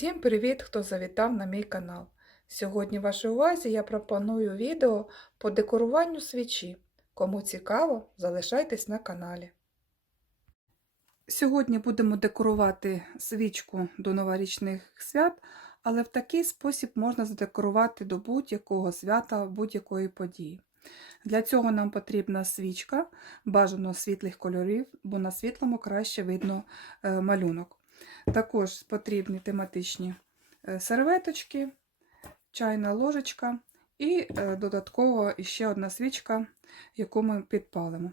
Всім привіт, хто завітав на мій канал. Сьогодні в вашій увазі я пропоную відео по декоруванню свічі. Кому цікаво, залишайтесь на каналі. Сьогодні будемо декорувати свічку до новорічних свят, але в такий спосіб можна задекорувати до будь-якого свята, будь-якої події. Для цього нам потрібна свічка, бажано світлих кольорів, бо на світлому краще видно е, малюнок. Також потрібні тематичні е, серветочки, чайна ложечка і е, додатково ще одна свічка, яку ми підпалимо.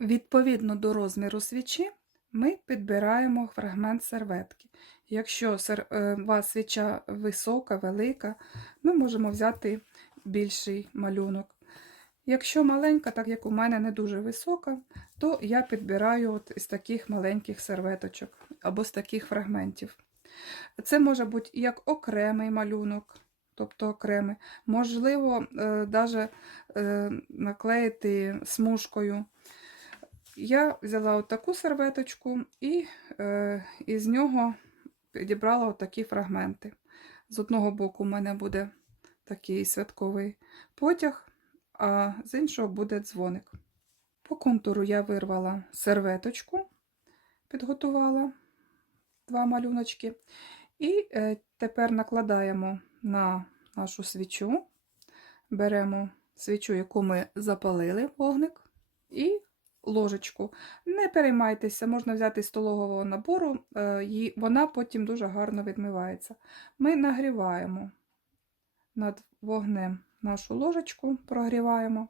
Відповідно до розміру свічі, ми підбираємо фрагмент серветки. Якщо е, у вас свіча висока, велика, ми можемо взяти більший малюнок. Якщо маленька, так як у мене не дуже висока, то я підбираю от з таких маленьких серветочок або з таких фрагментів. Це може бути як окремий малюнок, тобто окремий, можливо, навіть е, наклеїти смужкою. Я взяла отаку серветочку і е, із нього підібрала отакі фрагменти. З одного боку, у мене буде такий святковий потяг а з іншого буде дзвоник. По контуру я вирвала серветочку, підготувала два малюночки. І е, тепер накладаємо на нашу свічу, беремо свічу, яку ми запалили вогник, і ложечку. Не переймайтеся, можна взяти столового набору, е, і вона потім дуже гарно відмивається. Ми нагріваємо над вогнем нашу ложечку прогріваємо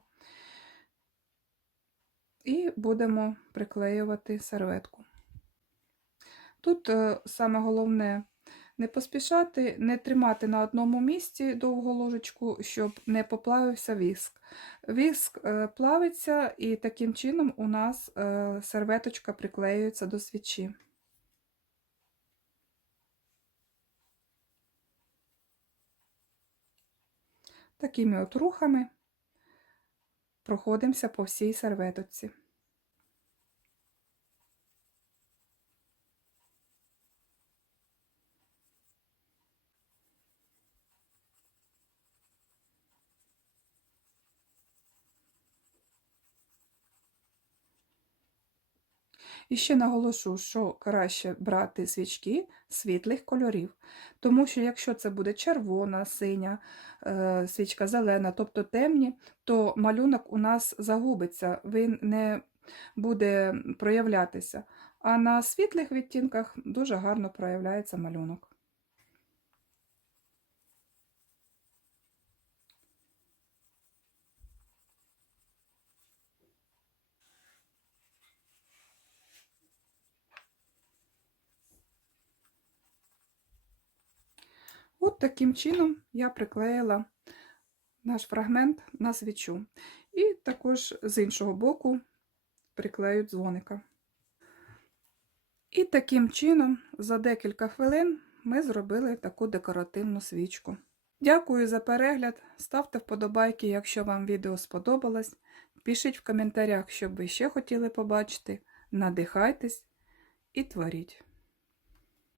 і будемо приклеювати серветку. Тут е, саме головне не поспішати, не тримати на одному місці довгу ложечку, щоб не поплавився віск. Віск е, плавиться, і таким чином у нас е, серветочка приклеюється до свічі. Такими от рухами проходимося по всій серветочці. І ще наголошу, що краще брати свічки світлих кольорів. Тому що, якщо це буде червона, синя, е, свічка зелена, тобто темні, то малюнок у нас загубиться, він не буде проявлятися. А на світлих відтінках дуже гарно проявляється малюнок. От таким чином я приклеїла наш фрагмент на свічу. І також з іншого боку приклею дзвоника. І таким чином, за декілька хвилин, ми зробили таку декоративну свічку. Дякую за перегляд, ставте вподобайки, якщо вам відео сподобалось. Пишіть в коментарях, що б ви ще хотіли побачити. Надихайтесь і творіть.